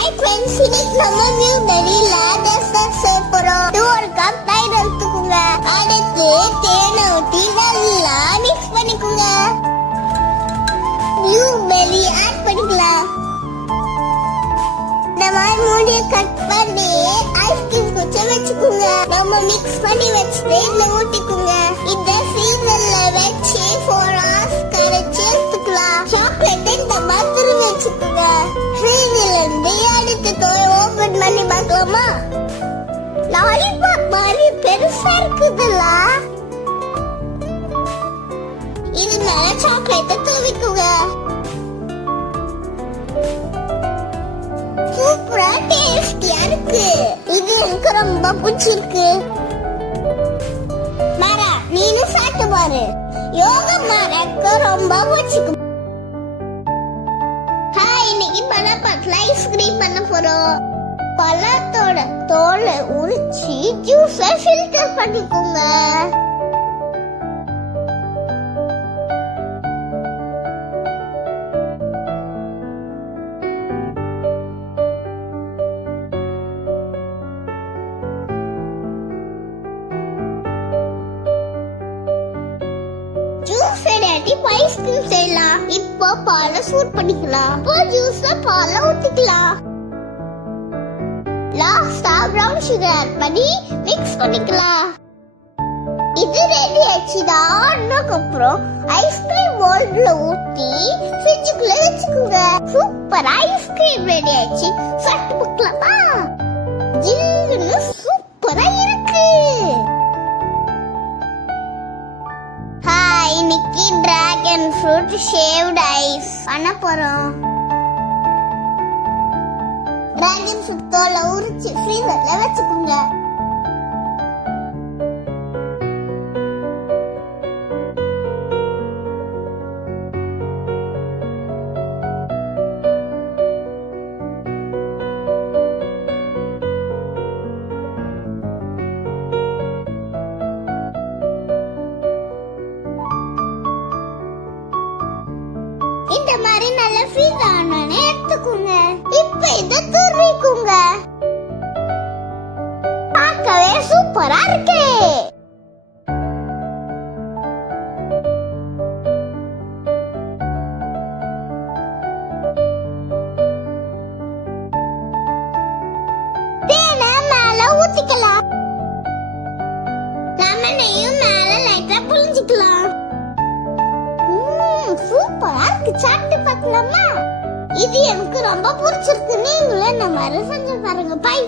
Friends இன்னைக்கு நம்ம new டெல்லில டெசர்ட் செய்ய போறோம். 2 கப் தயிர் எடுத்துக்கோங்க. அடுத்து தேனை ஊத்தி நல்லா மிக்ஸ் பண்ணிக்கோங்க. ப்ளூபெர்ரி ஆட் பண்ணிக்கலாம். இந்த மாதிரி மூடியை கட் பண்ணி ஐஸ்கிரீம் குச்ச வச்சுக்கோங்க. நம்ம மிக்ஸ் பண்ணி வச்சுட்டு இதுல ஊத்திக்கோங்க. இந்த ஃப்ரீசர்ல வச்சு 4 hours கரைச்சு எடுத்துக்கலாம். சாக்லேட் இந்த மாதிரி வச்சுக்கோங்க. ஃப்ரீசர்ல இருந்து எடுத்து ஓபன் பண்ணி பார்க்கலாமா? லாலிபாப் மாதிரி பெருசா இருக்குதுல்ல. இது மேல சாக்லேட்டை தூவிக்குங்க. சூப்பரா டேஸ்டியா இருக்கு. இது எனக்கு ரொம்ப பிடிச்சிருக்கு. மாரா நீனும் சாப்பிட்டு பாரு. யோகா மாராக்கு ரொம்ப பிடிச்சிருக்கு. இன்னைக்கு பழப்பழத்துல ஐஸ்கிரீம் பண்ண போறோம். பழத்தோட தோலை உரிச்சு ஜூஸ ஃபில்டர் பண்ணிக்கோங்க. ஜூஸ் ரெடி ஐஸ்கிரீம் செய்யலாம். இப்போ பாலை சூட் பண்ணிக்கலாம். இப்போ ஜூஸ்ல பாலை ஊத்திக்கலாம். லாஸ்டா பிரவுன் சுகர் ஆட் பண்ணி மிக்ஸ் பண்ணிக்கலாம். இது ரெடி ஆச்சுடா. அதுக்கப்புறம் ஐஸ்கிரீம் மோல்ட்ல ஊத்தி ஃப்ரிட்ஜுக்குள்ள வச்சுக்கோங்க. சூப்பர் ஐஸ்கிரீம் ரெடி ஆச்சு. சாப்பிட்டு பார்க்கலாமா? ஜில்லுன்னு சூப்பரா இருக்கு. இன்னைக்கு டிராகன் ஃப்ரூட் ஷேவ்ட் ஐஸ் பண்ண போறோம். டிராகன் ஃப்ரூட் தோலை உரிச்சு ஃப்ரீசர்ல வச்சுக்கோங்க. இந்த மாதிரி நல்ல ஃப்ரீஸ் ஆனோனே எடுத்துக்கோங்க. இப்போ இத துருவிக்குங்க. பார்க்கவே சூப்பரா இருக்கு. தேனை மேல ஊத்திக்கலாம். லெமனையும் மேல லைட்டா புளிஞ்சிக்கலாம். சூப்பரா இருக்கு. சாப்பிட்டு பார்க்கலாமா? இது எனக்கு ரொம்ப பிடிச்சிருக்கு. நீங்களும் இந்த மாதிரி செஞ்சு பாருங்க. பை.